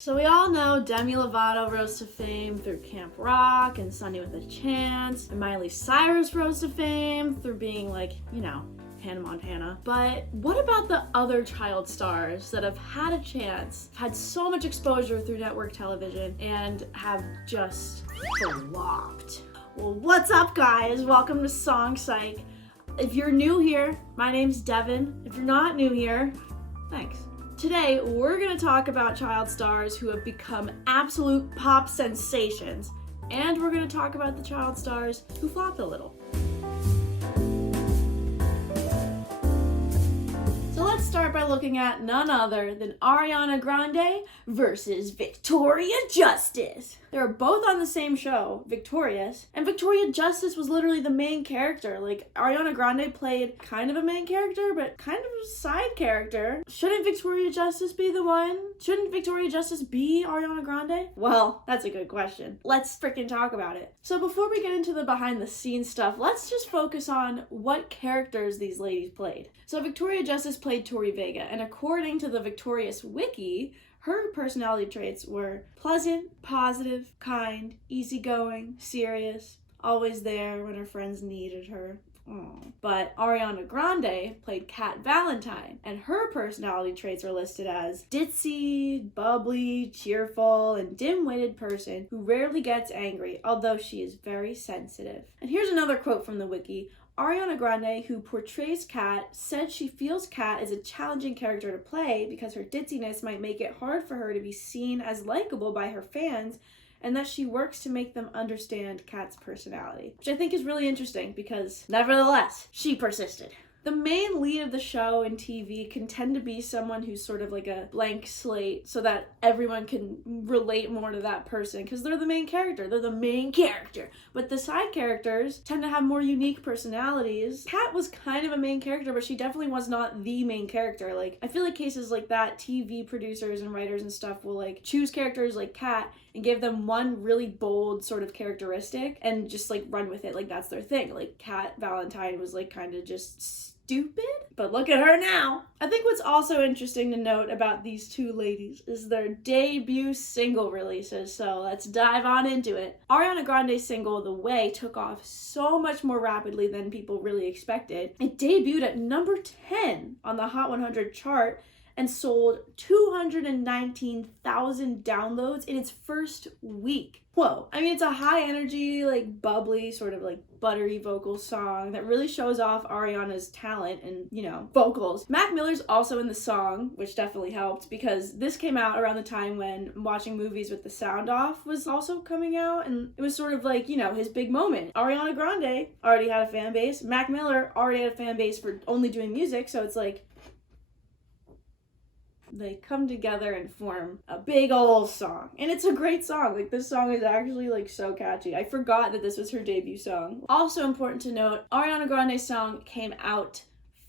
So we all know Demi Lovato rose to fame through Camp Rock and Sunny with a Chance, and Miley Cyrus rose to fame through being like, Hannah Montana. But what about the other child stars that have had a chance, had so much exposure through network television, and have just flopped? Well, what's up, guys? Welcome to Songpsych. If you're new here, my name's Devin. If you're not new here, thanks. Today, we're going to talk about child stars who have become absolute pop sensations, and we're going to talk about the child stars who flopped a little. So let's start by looking at none other than Ariana Grande versus Victoria Justice. They were both on the same show, Victorious, and Victoria Justice was literally the main character. Like, Ariana Grande played kind of a main character, but kind of a side character. Shouldn't Victoria Justice be the one? Shouldn't Victoria Justice be Ariana Grande? Well, that's a good question. Let's freaking talk about it. So before we get into the behind the scenes stuff, let's just focus on what characters these ladies played. So Victoria Justice played Tori Vega, and according to the Victorious Wiki, her personality traits were pleasant, positive, kind, easygoing, serious, always there when her friends needed her. Aww. But Ariana Grande played Kat Valentine, and her personality traits are listed as ditzy, bubbly, cheerful, and dim-witted person who rarely gets angry, although she is very sensitive. And here's another quote from the wiki. Ariana Grande, who portrays Kat, said she feels Kat is a challenging character to play because her ditziness might make it hard for her to be seen as likable by her fans, and that she works to make them understand Kat's personality. Which I think is really interesting because, nevertheless, she persisted. The main lead of the show in TV can tend to be someone who's sort of like a blank slate so that everyone can relate more to that person because they're the main character. They're the main character. But the side characters tend to have more unique personalities. Kat was kind of a main character, but she definitely was not the main character. Like, I feel like cases like that, TV producers and writers and stuff will like choose characters like Kat and give them one really bold sort of characteristic and just like run with it like that's their thing. Like Kat Valentine was like kind of just stupid, but look at her now. I think what's also interesting to note about these two ladies is their debut single releases, so let's dive on into it. Ariana Grande's single, The Way, took off so much more rapidly than people really expected. It debuted at number 10 on the Hot 100 chart and sold 219,000 downloads in its first week. Whoa. I mean, it's a high energy, like bubbly, sort of like buttery vocal song that really shows off Ariana's talent and, vocals. Mac Miller's also in the song, which definitely helped because this came out around the time when watching movies with the sound off was also coming out, and it was sort of like, his big moment. Ariana Grande already had a fan base. Mac Miller already had a fan base for only doing music, so it's like, they come together and form a big old song. And it's a great song. Like, this song is actually, like, so catchy. I forgot that this was her debut song. Also important to note, Ariana Grande's song came out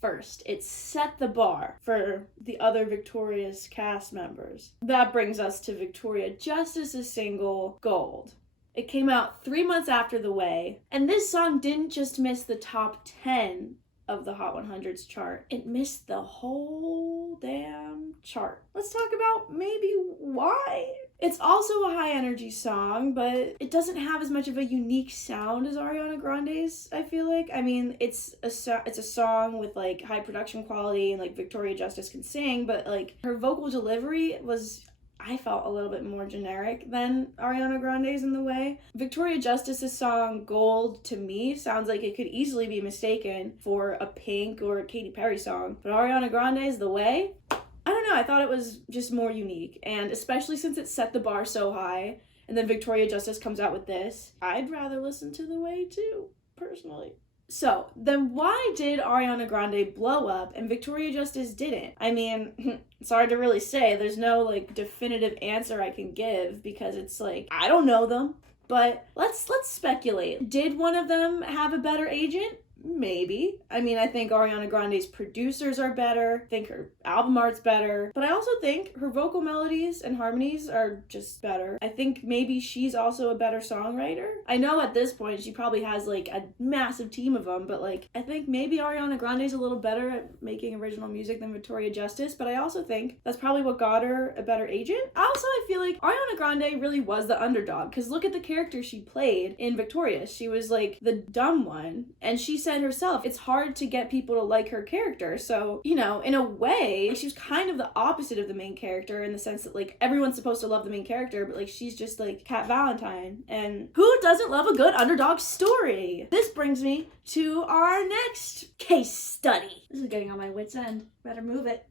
first. It set the bar for the other Victorious cast members. That brings us to Victoria Justice's single, Gold. It came out 3 months after The Way, and this song didn't just miss the top 10 of the Hot 100's chart. It missed the whole damn chart. Let's talk about maybe why. It's also a high energy song, but it doesn't have as much of a unique sound as Ariana Grande's, I feel like. I mean, it's a song with like high production quality and like Victoria Justice can sing, but like her vocal delivery was, I felt, a little bit more generic than Ariana Grande's in The Way. Victoria Justice's song Gold, to me, sounds like it could easily be mistaken for a Pink or a Katy Perry song. But Ariana Grande's The Way, I don't know, I thought it was just more unique. And especially since it set the bar so high, and then Victoria Justice comes out with this, I'd rather listen to The Way too, personally. So, then why did Ariana Grande blow up and Victoria Justice didn't? I mean, it's hard to really say. There's no, like, definitive answer I can give because it's like, I don't know them. But let's speculate. Did one of them have a better agent? Maybe. I mean, I think Ariana Grande's producers are better. I think her album art's better. But I also think her vocal melodies and harmonies are just better. I think maybe she's also a better songwriter. I know at this point she probably has like a massive team of them, but like I think maybe Ariana Grande's a little better at making original music than Victoria Justice, but I also think that's probably what got her a better agent. Also, I feel like Ariana Grande really was the underdog, because look at the character she played in Victoria. She was like the dumb one, and she said herself it's hard to get people to like her character. So, you know, in a way, she was kind of the opposite of the main character, in the sense that like everyone's supposed to love the main character, but like she's just like Cat Valentine. And who doesn't love a good underdog story? This brings me to our next case study. This is getting on my wit's end. Better move it.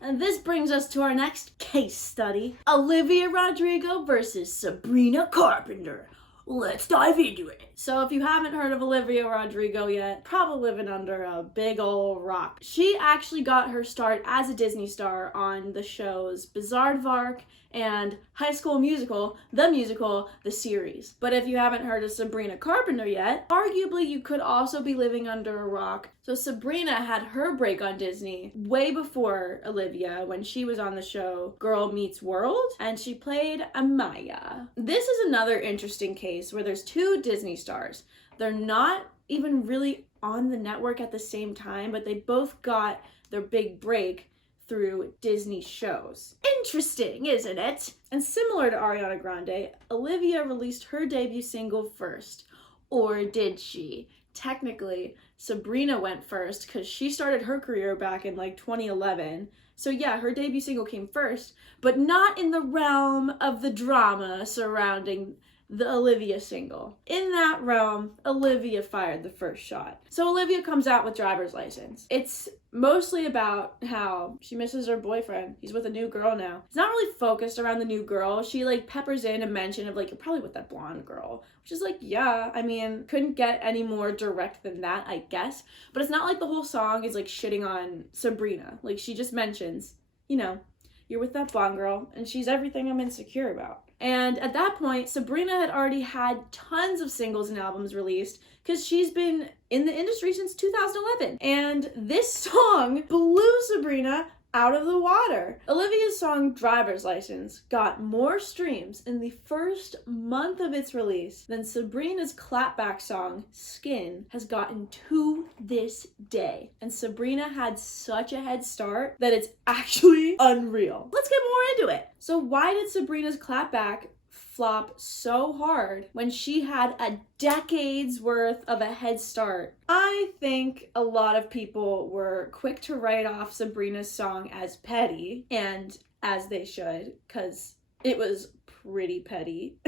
And this brings us to our next case study. Olivia Rodrigo versus Sabrina Carpenter. Let's dive into it. So if you haven't heard of Olivia Rodrigo yet, probably living under a big old rock. She actually got her start as a Disney star on the shows Bizaardvark and High School Musical, the series. But if you haven't heard of Sabrina Carpenter yet, arguably you could also be living under a rock. So Sabrina had her break on Disney way before Olivia, when she was on the show Girl Meets World, and she played Amaya. This is another interesting case where there's two Disney stars. They're not even really on the network at the same time, but they both got their big break through Disney shows. Interesting, isn't it? And similar to Ariana Grande, Olivia released her debut single first. Or did she? Technically, Sabrina went first because she started her career back in like 2011. So yeah, her debut single came first, but not in the realm of the drama surrounding the Olivia single. In that realm, Olivia fired the first shot. So Olivia comes out with Driver's License. It's mostly about how she misses her boyfriend. He's with a new girl now. It's not really focused around the new girl. She like peppers in a mention of like, you're probably with that blonde girl. Which is like, yeah, I mean, couldn't get any more direct than that, I guess. But it's not like the whole song is like shitting on Sabrina. Like she just mentions, you know, you're with that blonde girl and she's everything I'm insecure about. And at that point, Sabrina had already had tons of singles and albums released because she's been in the industry since 2011. And this song blew Sabrina out of the water. Olivia's song Driver's License got more streams in the first month of its release than Sabrina's clapback song Skin has gotten to this day. And Sabrina had such a head start that it's actually unreal. Let's get more into it. So why did Sabrina's clapback flop so hard when she had a decade's worth of a head start? I think a lot of people were quick to write off Sabrina's song as petty, and as they should, because it was pretty petty.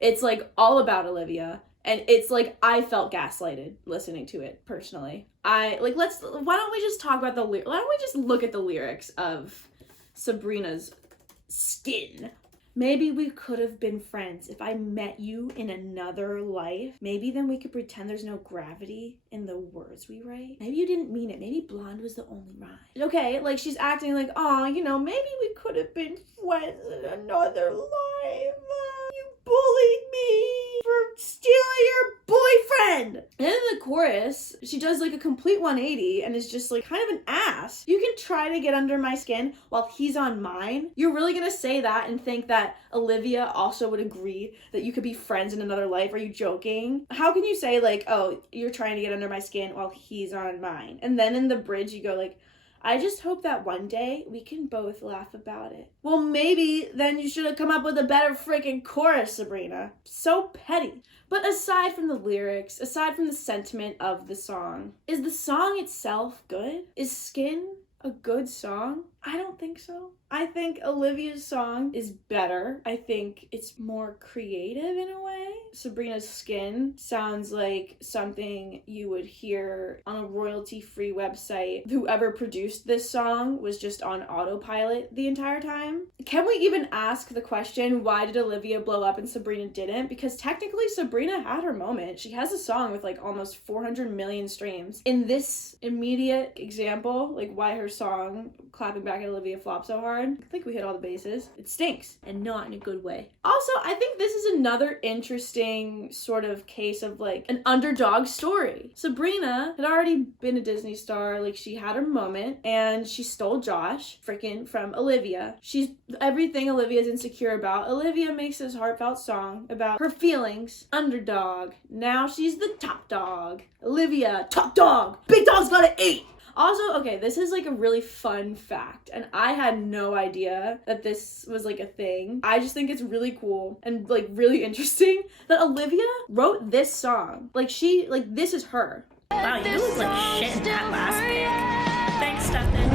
It's like all about Olivia, and it's like I felt gaslighted listening to it personally. Why don't we just talk about why don't we just look at the lyrics of Sabrina's Skin? Maybe we could have been friends if I met you in another life. Maybe then we could pretend there's no gravity in the words we write. Maybe you didn't mean it. Maybe blonde was the only rhyme. Okay, like she's acting like, oh, you know, maybe we could have been friends in another life. You bullied me for stealing your boyfriend. And then in the chorus, she does like a complete 180 and is just like kind of an ass. You can try to get under my skin while he's on mine. You're really gonna say that and think that Olivia also would agree that you could be friends in another life? Are you joking? How can you say like, oh, you're trying to get under my skin while he's on mine? And then in the bridge you go like, I just hope that one day we can both laugh about it. Well, maybe then you should have come up with a better freaking chorus, Sabrina. So petty. But aside from the lyrics, aside from the sentiment of the song, is the song itself good? Is Skin a good song? I don't think so. I think Olivia's song is better. I think it's more creative in a way. Sabrina's Skin sounds like something you would hear on a royalty-free website. Whoever produced this song was just on autopilot the entire time. Can we even ask the question, why did Olivia blow up and Sabrina didn't? Because technically Sabrina had her moment. She has a song with like almost 400 million streams. In this immediate example, like why her song Clapping Back Back at Olivia flopped so hard. I think we hit all the bases. It stinks, and not in a good way. Also, I think this is another interesting sort of case of like an underdog story. Sabrina had already been a Disney star, like she had her moment, and she stole Josh freaking from Olivia. She's everything Olivia's insecure about. Olivia makes this heartfelt song about her feelings. Underdog. Now she's the top dog. Olivia, top dog. Big dog's gotta eat. Also, okay, this is like a really fun fact, and I had no idea that this was like a thing. I just think it's really cool and like really interesting that Olivia wrote this song. Like this is her. Wow, you look like shit in that last pic. Thanks, Stefan.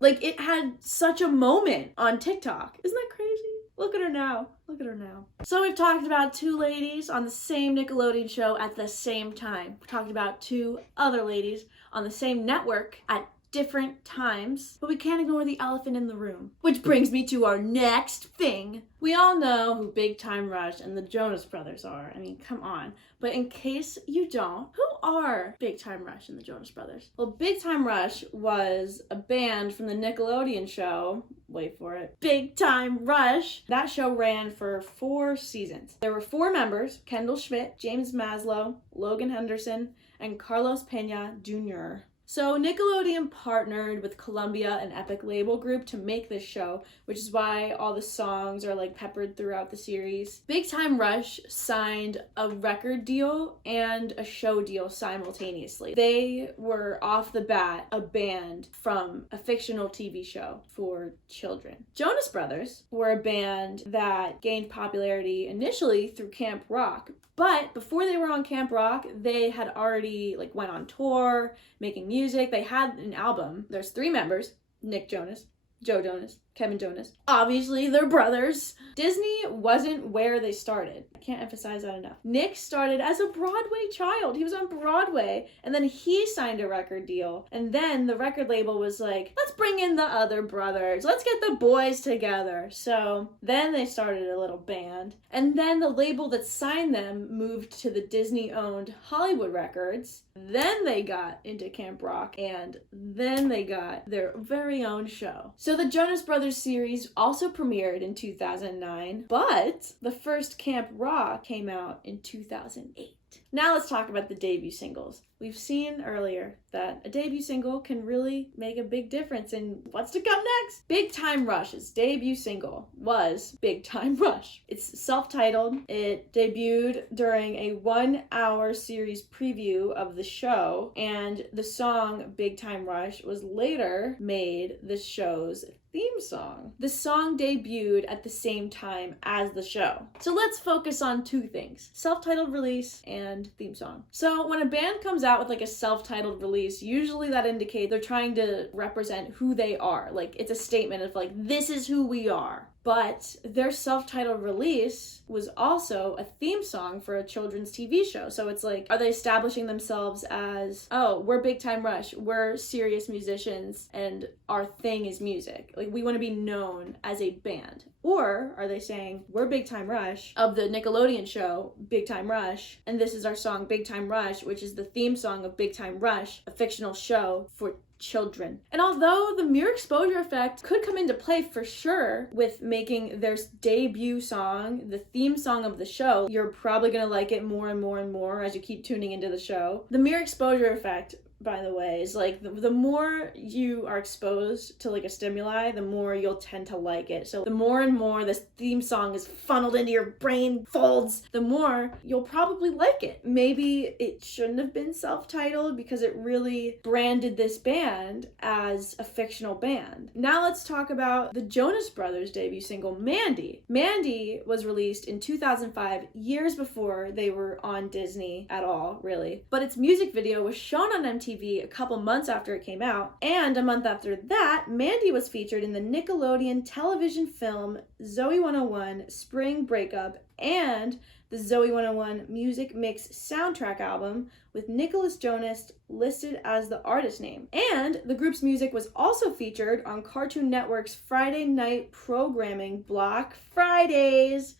Like it had such a moment on TikTok. Isn't that crazy? Look at her now. Look at her now. So we've talked about two ladies on the same Nickelodeon show at the same time. We've talked about two other ladies on the same network at different times, but we can't ignore the elephant in the room. Which brings me to our next thing. We all know who Big Time Rush and the Jonas Brothers are. I mean, come on. But in case you don't, who are Big Time Rush and the Jonas Brothers? Well, Big Time Rush was a band from the Nickelodeon show, wait for it, Big Time Rush. That show ran for 4 seasons. There were 4 members: Kendall Schmidt, James Maslow, Logan Henderson, and Carlos Pena Jr. So Nickelodeon partnered with Columbia, an Epic label group, to make this show, which is why all the songs are like peppered throughout the series. Big Time Rush signed a record deal and a show deal simultaneously. They were off the bat a band from a fictional TV show for children. Jonas Brothers were a band that gained popularity initially through Camp Rock, but before they were on Camp Rock, they had already like went on tour, making music. They had an album. There's 3 members: Nick Jonas, Joe Jonas, Kevin Jonas. Obviously, they're brothers. Disney wasn't where they started. I can't emphasize that enough. Nick started as a Broadway child. He was on Broadway, and then he signed a record deal. And then the record label was like, let's bring in the other brothers. Let's get the boys together. So then they started a little band. And then the label that signed them moved to the Disney-owned Hollywood Records. Then they got into Camp Rock, and then they got their very own show. So the Jonas Brothers series also premiered in 2009, but the first Camp Rock came out in 2008. Now let's talk about the debut singles. We've seen earlier that a debut single can really make a big difference in what's to come next. Big Time Rush's debut single was Big Time Rush. It's self-titled. It debuted during a 1-hour series preview of the show, and the song Big Time Rush was later made the show's theme song. The song debuted at the same time as the show. So let's focus on 2 things: self-titled release and theme song. So when a band comes out with like a self-titled release, usually that indicates they're trying to represent who they are. Like it's a statement of like, this is who we are. But their self-titled release was also a theme song for a children's TV show. So it's like, are they establishing themselves as, oh, we're Big Time Rush, we're serious musicians, and our thing is music. Like we want to be known as a band. Or are they saying, we're Big Time Rush of the Nickelodeon show Big Time Rush, and this is our song Big Time Rush, which is the theme song of Big Time Rush, a fictional show for children. And although the mere exposure effect could come into play for sure with making their debut song the theme song of the show, you're probably gonna like it more and more and more as you keep tuning into the show. The mere exposure effect, by the way, is like the more you are exposed to like a stimuli, the more you'll tend to like it. So the more and more this theme song is funneled into your brain folds, the more you'll probably like it. Maybe it shouldn't have been self-titled because it really branded this band as a fictional band. Now let's talk about the Jonas Brothers' debut single, Mandy. Mandy was released in 2005, years before they were on Disney at all, really. But its music video was shown on MTV a couple months after it came out, and a month after that, Mandy was featured in the Nickelodeon television film Zoey 101 Spring Breakup and the Zoey 101 Music Mix soundtrack album with Nicholas Jonas listed as the artist name. And the group's music was also featured on Cartoon Network's Friday night programming Block Fridays.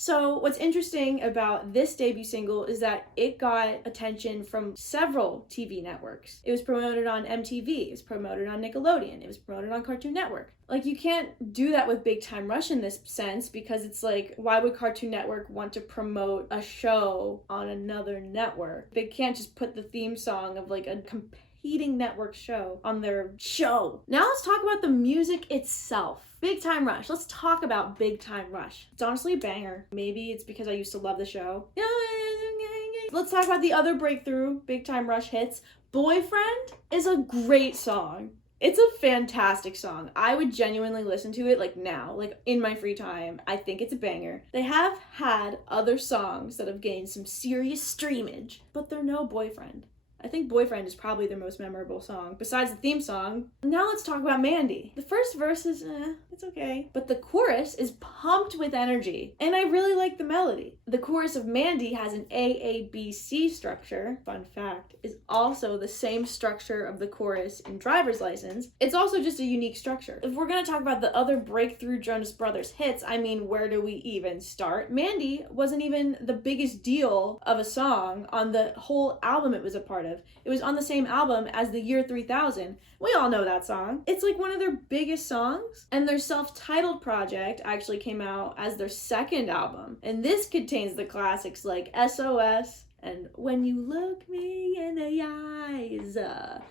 So what's interesting about this debut single is that it got attention from several TV networks. It was promoted on MTV, it was promoted on Nickelodeon, it was promoted on Cartoon Network. Like, you can't do that with Big Time Rush in this sense, because it's like, why would Cartoon Network want to promote a show on another network? They can't just put the theme song of like a competing network show on their show. Now let's talk about the music itself. Big Time Rush. Let's talk about Big Time Rush. It's honestly a banger. Maybe it's because I used to love the show. Let's talk about the other breakthrough Big Time Rush hits. Boyfriend is a great song. It's a fantastic song. I would genuinely listen to it like now, like in my free time. I think it's a banger. They have had other songs that have gained some serious streamage, but they're no Boyfriend. I think Boyfriend is probably their most memorable song, besides the theme song. Now let's talk about Mandy. The first verse is, it's okay. But the chorus is pumped with energy, and I really like the melody. The chorus of Mandy has an AABC structure. Fun fact, is also the same structure of the chorus in Driver's License. It's also just a unique structure. If we're gonna talk about the other breakthrough Jonas Brothers hits, I mean, where do we even start? Mandy wasn't even the biggest deal of a song on the whole album it was a part of. It was on the same album as The Year 3000. We all know that song. It's like one of their biggest songs, and their self-titled project actually came out as their second album. And this contains the classics like SOS and When You Look Me in the Eyes.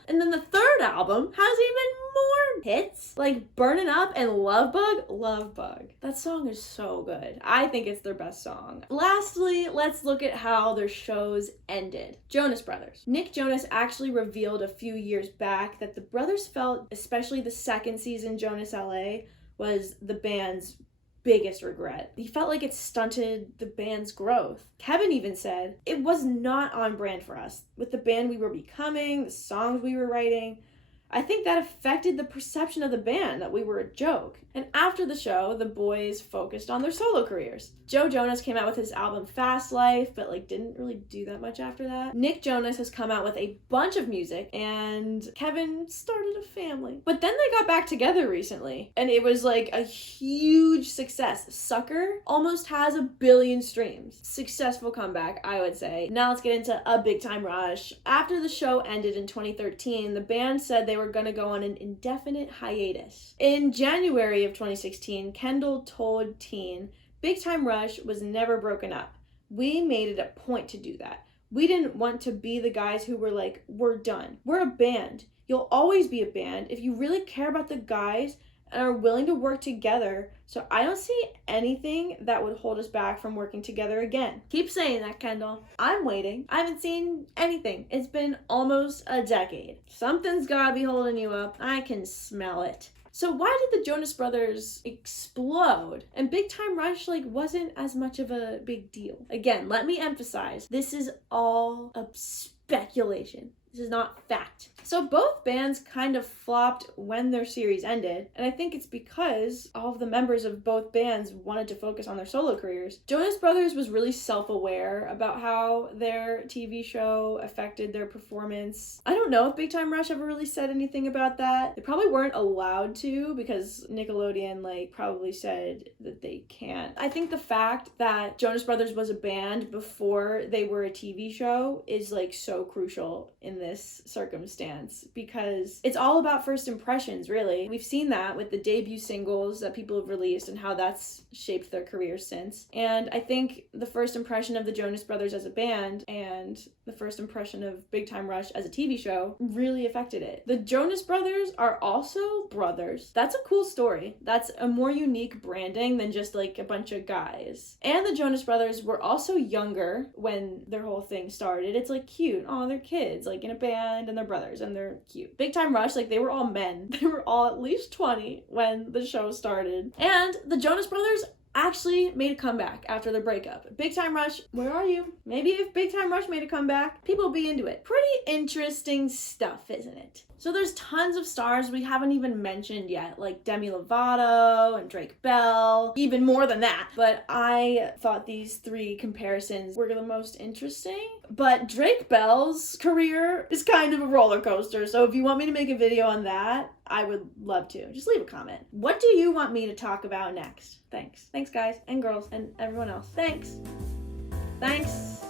And then the third album has even more hits, like Burnin' Up and Love Bug. Love Bug. That song is so good. I think it's their best song. Lastly, let's look at how their shows ended. Jonas Brothers. Nick Jonas actually revealed a few years back that the brothers felt, especially the second season Jonas LA, was the band's biggest regret. He felt like it stunted the band's growth. Kevin even said, it was not on brand for us. With the band we were becoming, the songs we were writing, I think that affected the perception of the band, that we were a joke. And after the show, the boys focused on their solo careers. Joe Jonas came out with his album Fast Life, but didn't really do that much after that. Nick Jonas has come out with a bunch of music, and Kevin started a family. But then they got back together recently, and it was like a huge success. Sucker almost has 1 billion streams. Successful comeback, I would say. Now let's get into a Big Time Rush. After the show ended in 2013, the band said they were gonna go on an indefinite hiatus. In January of 2016, Kendall told Teen, Big Time Rush was never broken up. We made it a point to do that. We didn't want to be the guys who were like, we're done. We're a band. You'll always be a band if you really care about the guys and are willing to work together. So I don't see anything that would hold us back from working together again. Keep saying that, Kendall. I'm waiting. I haven't seen anything. It's been almost a decade. Something's gotta be holding you up. I can smell it. So why did the Jonas Brothers explode? And Big Time Rush wasn't as much of a big deal. Again, let me emphasize, this is all a speculation. This is not fact. So both bands kind of flopped when their series ended, and I think it's because all of the members of both bands wanted to focus on their solo careers. Jonas Brothers was really self-aware about how their TV show affected their performance. I don't know if Big Time Rush ever really said anything about that. They probably weren't allowed to, because Nickelodeon probably said that they can't. I think the fact that Jonas Brothers was a band before they were a TV show is so crucial in this circumstance, because it's all about first impressions, really. We've seen that with the debut singles that people have released and how that's shaped their careers since. And I think the first impression of the Jonas Brothers as a band and the first impression of Big Time Rush as a TV show really affected it. The Jonas Brothers are also brothers. That's a cool story. That's a more unique branding than just a bunch of guys. And the Jonas Brothers were also younger when their whole thing started. It's cute. Oh, they're kids, in a band, and they're brothers, and they're cute. Big Time Rush, they were all men. They were all at least 20 when the show started. And the Jonas Brothers actually made a comeback after their breakup. Big Time Rush, where are you? Maybe if Big Time Rush made a comeback, people would be into it. Pretty interesting stuff, isn't it? So there's tons of stars we haven't even mentioned yet, like Demi Lovato and Drake Bell, even more than that. But I thought these three comparisons were the most interesting. But Drake Bell's career is kind of a roller coaster, so if you want me to make a video on that, I would love to. Just leave a comment. What do you want me to talk about next? Thanks. Thanks, guys and girls and everyone else. Thanks. Thanks.